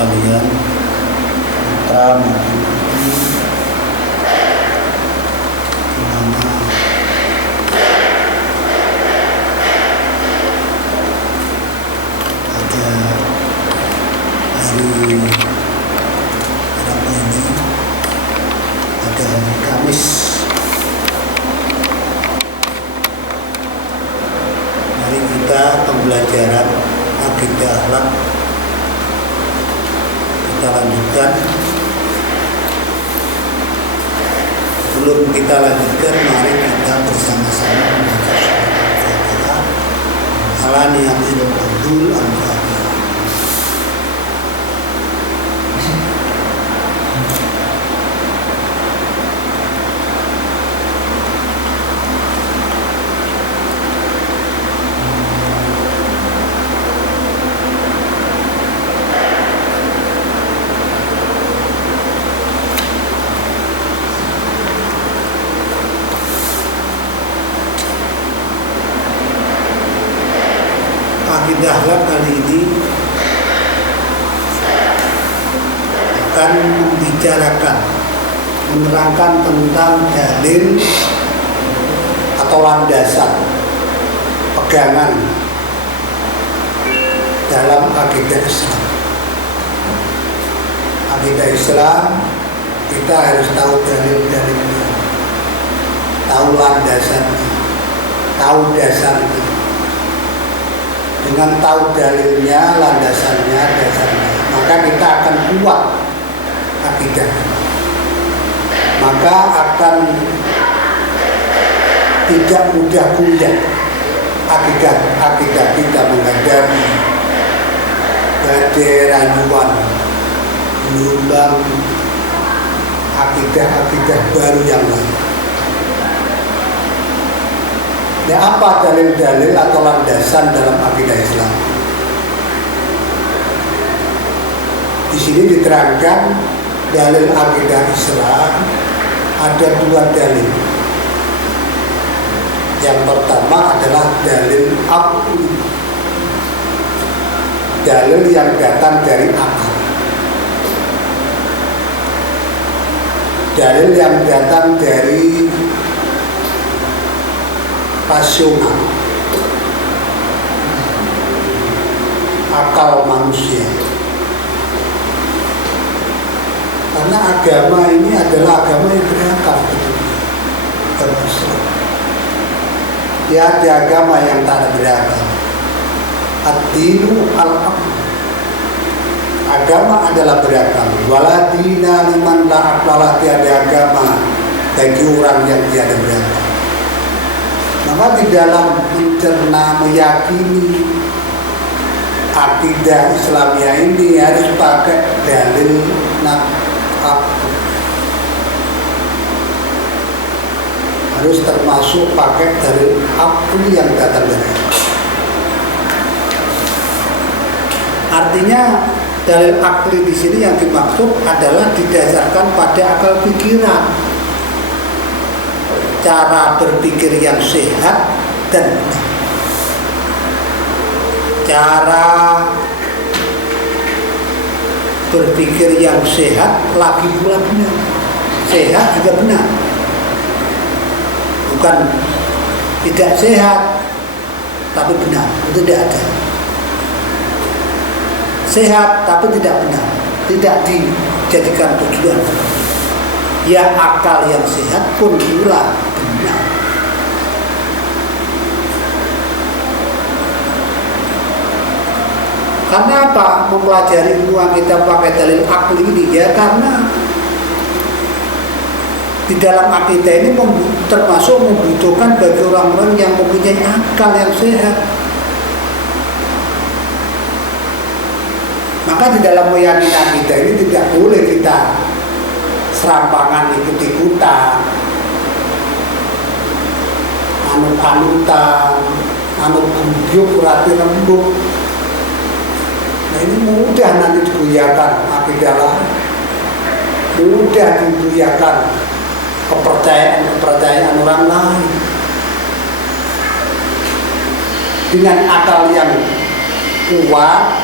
sekalian, putra maupun putri, di mana pada hari berapa ini, pada hari Kamis, mari kita pembelajaran akidah akhlak kita lanjutkan. Sebelum kita lanjutkan, mari kita bersama-sama membaca surat Al-Fatihah. Alaniyatil Abdul Al-Fatihah. Akidah akhlak kali ini akan membicarakan, menerangkan tentang dalil atau landasan pegangan dalam akidah Islam. Akidah Islam kita harus tahu dalil-dalilnya, tahu landasannya, tahu dasarnya. Dengan tahu dalilnya, landasannya, dasarnya, maka kita akan kuat akidah. Maka akan tidak mudah goyah akidah kita menghadapi badai rayuan, gelombang akidah baru yang lain. Ya, apa dalil-dalil atau landasan dalam akidah Islam? Di sini diterangkan dalil akidah Islam ada dua dalil. Yang pertama adalah dalil aqli, dalil yang datang dari akal, dalil yang datang dari rasional, akal manusia. Karena agama ini adalah agama yang berakal, agama Islam. Ya, ada agama yang tak berakal. Ad-dinu al-aql. Agama adalah berakal. Wala dina liman la aqla, tiada agama bagi orang yang tiada berakal. Maka di dalam mencerna, meyakini akidah Islamiyah ini harus pakai dalil nakal, harus termasuk pakai dalil akli yang datang dari Allah. Artinya dalil akli di sini yang dimaksud adalah didasarkan pada akal pikiran, cara berpikir yang sehat dan benar. Cara berpikir yang sehat lagi pula benar. Sehat juga benar. Bukan tidak sehat tapi benar, itu tidak ada. Sehat tapi tidak benar, tidak dijadikan tujuan. Ya, akal yang sehat pun pula benar. Karena apa? Mempelajari ilmu kita pakai dalil akli ini, ya karena di dalam akidah ini termasuk membutuhkan bagi orang-orang yang mempunyai akal yang sehat. Maka di dalam meyakini akidah ini tidak boleh kita serampangan ikut-ikutan, anut-anutan, anut bujuk, rati lembut. Nah, ini mudah nanti digoyahkan akidah lain, mudah digoyahkan kepercayaan orang lain. Dengan akal yang kuat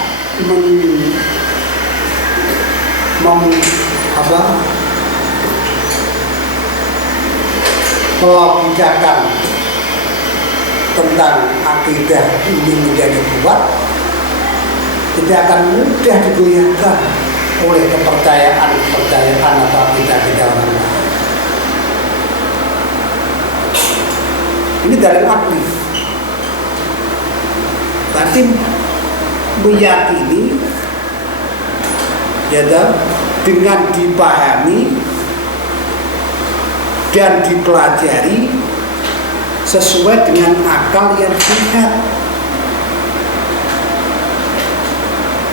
melogikakan tentang akidah ini menjadi kuat, tidak akan mudah digoyahkan oleh kepercayaan atau akidah orang lain. Ini dari akli. Berarti meyakini ya, dengan dipahami dan dipelajari sesuai dengan akal yang sehat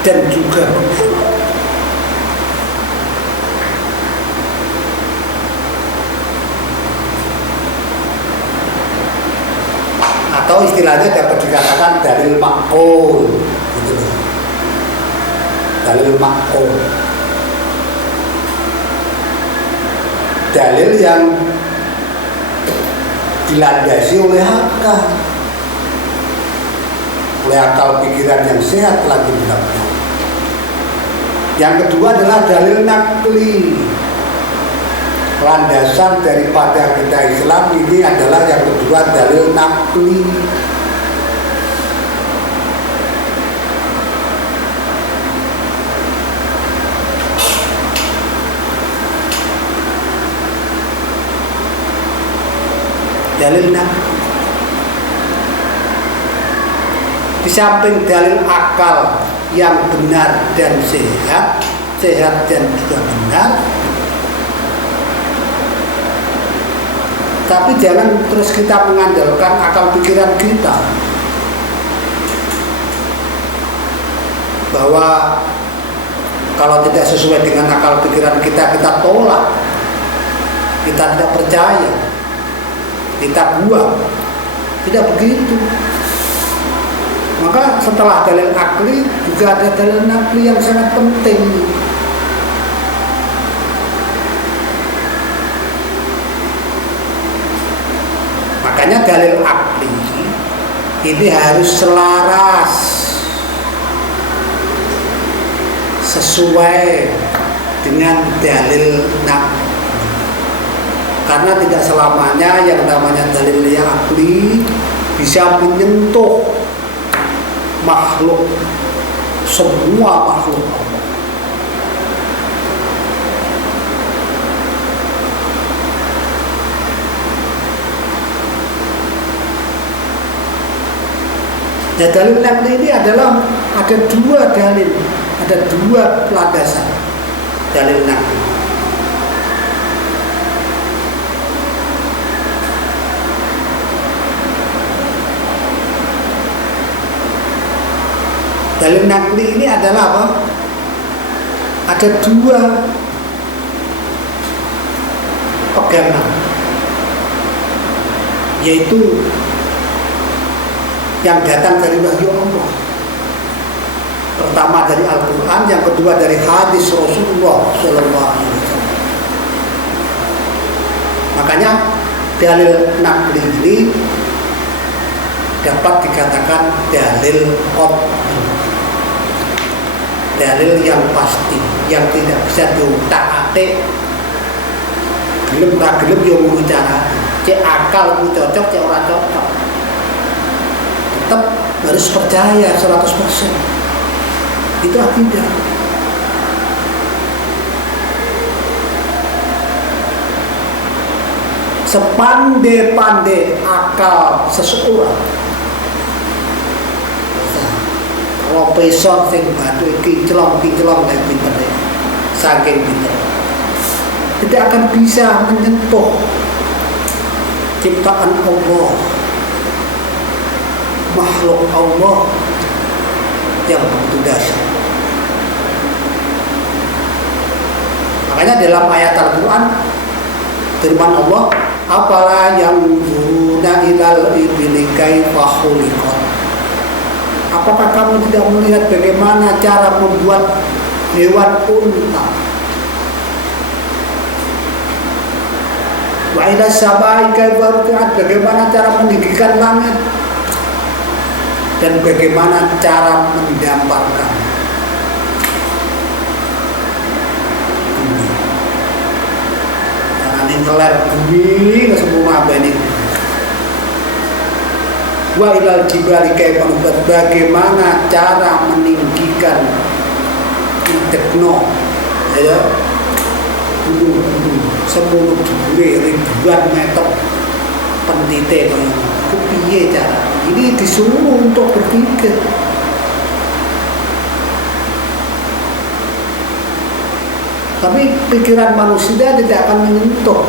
dan juga benar. Atau istilahnya dapat dikatakan dalil maqul, gitu loh. Dalil maqul, dalil yang dilandasi oleh akal pikiran yang sehat lagi benar-benar. Yang kedua adalah dalil nakli. Landasan daripada kita Islam ini adalah yang kedua, dalil nakli. Dalil nakli. Di samping dalil akal yang benar dan sehat dan juga benar, tapi jangan terus kita mengandalkan akal pikiran kita bahwa kalau tidak sesuai dengan akal pikiran kita tolak, kita tidak percaya, kita buang. Tidak begitu. Maka setelah dalil akli juga ada dalil nakli yang sangat penting. Makanya dalil akli ini harus selaras, sesuai dengan dalil nakli. Karena tidak selamanya yang namanya dalil yang akli bisa menyentuh makhluk, semua makhluk Allah. Ya, dalil nakli ini adalah ada dua dalil, ada dua landasan dalil nakli. Dalil nakli ini adalah apa? Ada dua pegangan, yaitu yang datang dari wahyu Allah. Pertama dari Al-Quran, yang kedua dari hadis Rasulullah SAW. Makanya dalil nakli ini dapat dikatakan dalil qat'i, dalil yang pasti, yang tidak bisa diutak-atik. Gelem ra gelem yo bicara, cek akal ku cocok, cek ora cocok, tetap harus percaya 100%. Itu akidah. Sepandai-pandai akal seseorang, profesor sing batu kinclong nek pintere, saking pinter, tidak akan bisa menyentuh ciptaan Allah, makhluk Allah yang begitu dahsyat. Makanya dalam ayat Al-Quran firman Allah, apalah yang yunzuruna ilal ibli kaifa khuliqat. Apakah kamu tidak melihat bagaimana cara membuat hewan unta? Wa ila samai kaifa rufi'at, bagaimana cara meninggikan langit dan bagaimana cara mendamparkan. ngeler bumi kesempurna bani. Wa ilal jibali kaifa nubat, bagaimana cara meninggikan tekno ya gunung-gunung 10 ribuan meter pentite itu piye cara ini disuruh untuk berpikir. Tapi pikiran manusia tidak akan menyentuh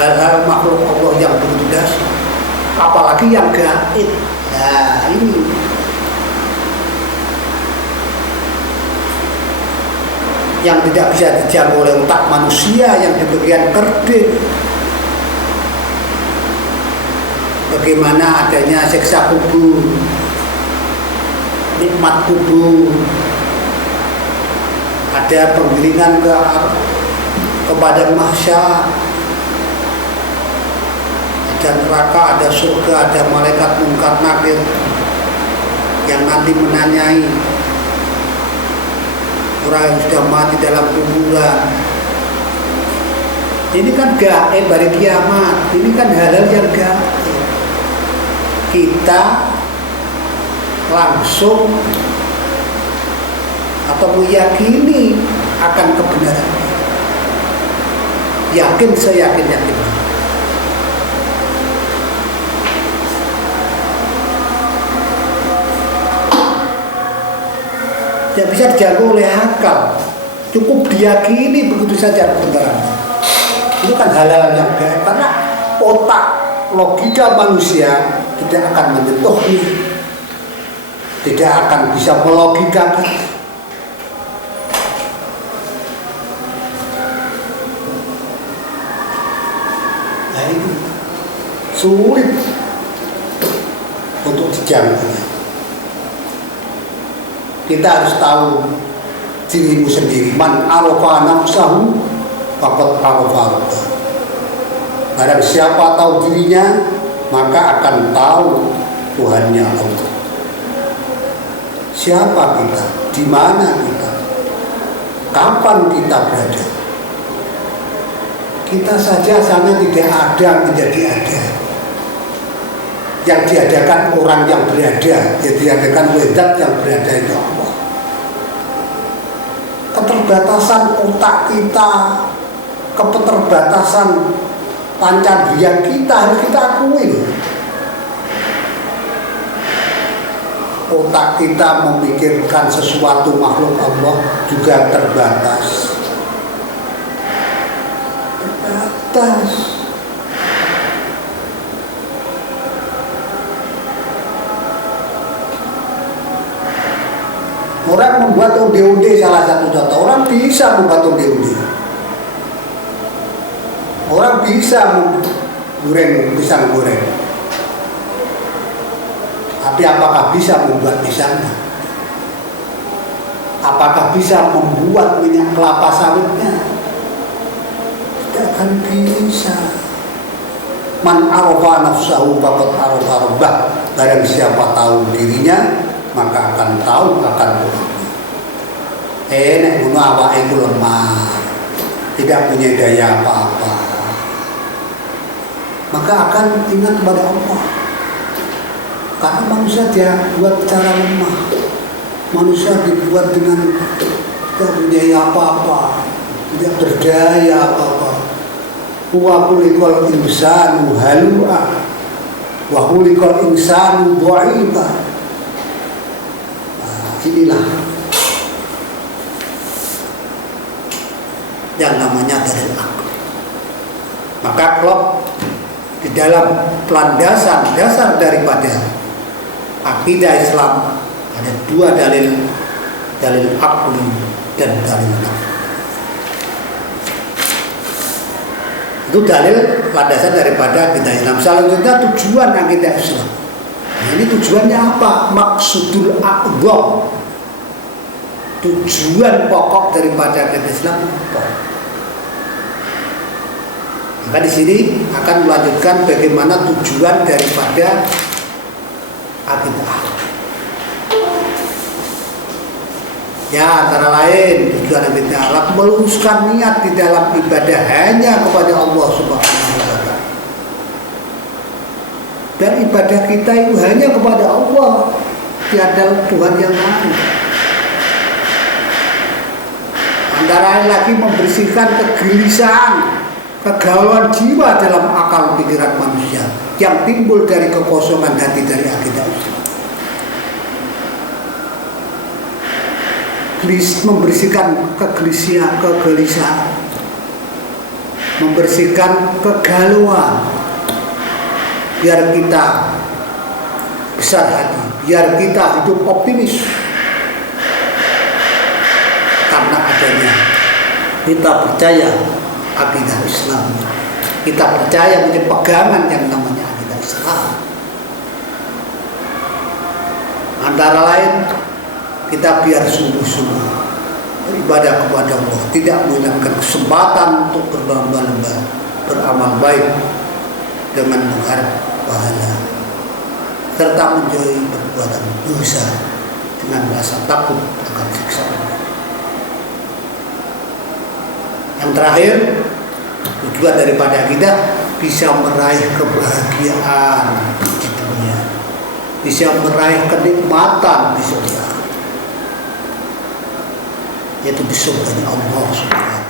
hal-hal makhluk Allah yang begitu dahsyat, apalagi yang gaib. Nah ini yang tidak bisa dijangkau oleh otak manusia yang di bagian kerdil. Bagaimana adanya siksa kubur, nikmat kubur, ada penggiringan kepada mahsyar, ada neraka, ada surga, ada malaikat mungkar nakir yang nanti menanyai orang yang sudah mati dalam kuburan. Ini kan gaib hari kiamat, ini kan hal-hal yang gaib. Kita langsung atau meyakini akan kebenaran, yakin seyakin-yakin. Tidak bisa dijangkau oleh akal, cukup diyakini begitu saja kebenaran. Itu kan hal-hal yang gaib, karena otak logika manusia tidak akan menyentuhnya, tidak akan bisa melogikakan. Nah ini sulit untuk dijangkau. Kita harus tahu dirimu sendiri. Man arafa nafsahu faqad arafa rabbah. Barang siapa tahu dirinya, maka akan tahu Tuhannya Allah. Siapa kita? Di mana kita? Kapan kita berada? Kita saja sana tidak ada menjadi ada. Yang diadakan orang yang berada, yang diadakan zat yang berada itu Allah. Keterbatasan otak kita, keterbatasan pancandria kita harus kita akui. Otak kita memikirkan sesuatu makhluk Allah juga terbatas. Orang membuat onde-onde salah satu contoh. Orang bisa membuat onde-onde. Orang bisa menggoreng pisang goreng. Tapi apakah bisa membuat pisangnya? Apakah bisa membuat minyak kelapa sawitnya? Tidak akan bisa. Man arafa nafsahu faqad arafa rabbah. Barang siapa tahu dirinya, maka akan tahu akan Tuhan. Nek ngono awake iku lemah, tidak punya daya apa-apa, maka akan ingat kepada Allah. Karena manusia dia buat cara lemah, manusia dibuat dengan tidak punya apa-apa, tidak berdaya apa-apa. Wa kulikal insanu halu'a, wa kulikal insanu dha'ifa. Inilah yang namanya dalil akal. Maka kalau di dalam landasan dasar daripada akidah Islam ada dua dalil, dalil akli dan dalil naqli. Itu dalil landasan daripada akidah Islam. Selanjutnya tujuan akidah Islam. Nah, ini tujuannya apa? Maksudul a'dham. Tujuan pokok daripada akidah Islam apa? Maka di sini akan melanjutkan bagaimana tujuan daripada akidah. Ya, antara lain tujuan kita adalah meluruskan niat di dalam ibadah hanya kepada Allah Subhanahu wa Ta'ala. Dan ibadah kita itu hanya kepada Allah, tiada Tuhan yang lain. Antara lain lagi membersihkan kegelisahan, kegalauan jiwa dalam akal pikiran manusia yang timbul dari kekosongan hati dari akidah Islam. Membersihkan kegelisahan, membersihkan kegalauan, biar kita besar hati, biar kita hidup optimis karena adanya kita percaya akidah Islam, kita percaya punya pegangan yang namanya akidah Islam. Antara lain kita biar sungguh-sungguh beribadah kepada Allah, tidak menghilangkan kesempatan untuk berlomba-lomba beramal baik dengan mengharap pahala, serta menjauhi perbuatan dosa dengan rasa takut akan siksa Allah. Yang terakhir, tujuan daripada kita bisa meraih kebahagiaan di dunia, bisa meraih kenikmatan di surga, yaitu di surganya Allah Subhanahu.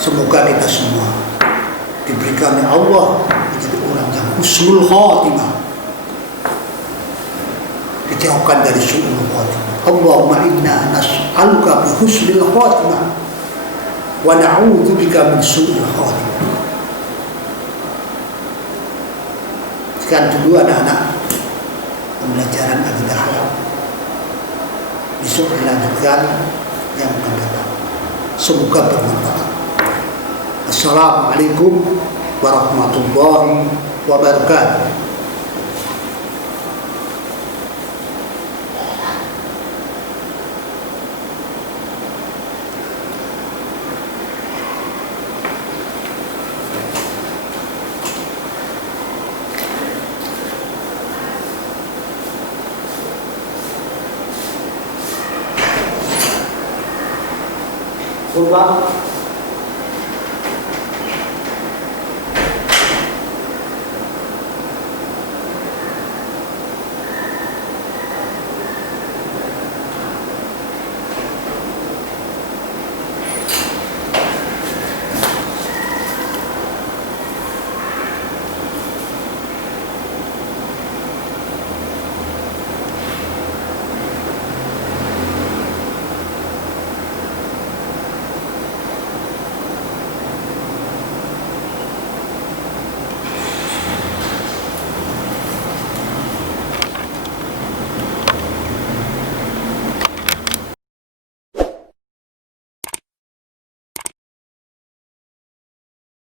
Semoga kita semua diberikan oleh Allah menjadi orang yang husnul khotimah, dijauhkan dari su'ul khotimah. Allahumma inna nas'aluka bi husnil khotimah wa na'udzubika min su'il khotimah. Sekian dulu anak-anak pembelajaran akidah halal. Besok dilanjutkan yang akan datang. Semoga bermanfaat. Assalamualaikum warahmatullahi wabarakatuh. Bapak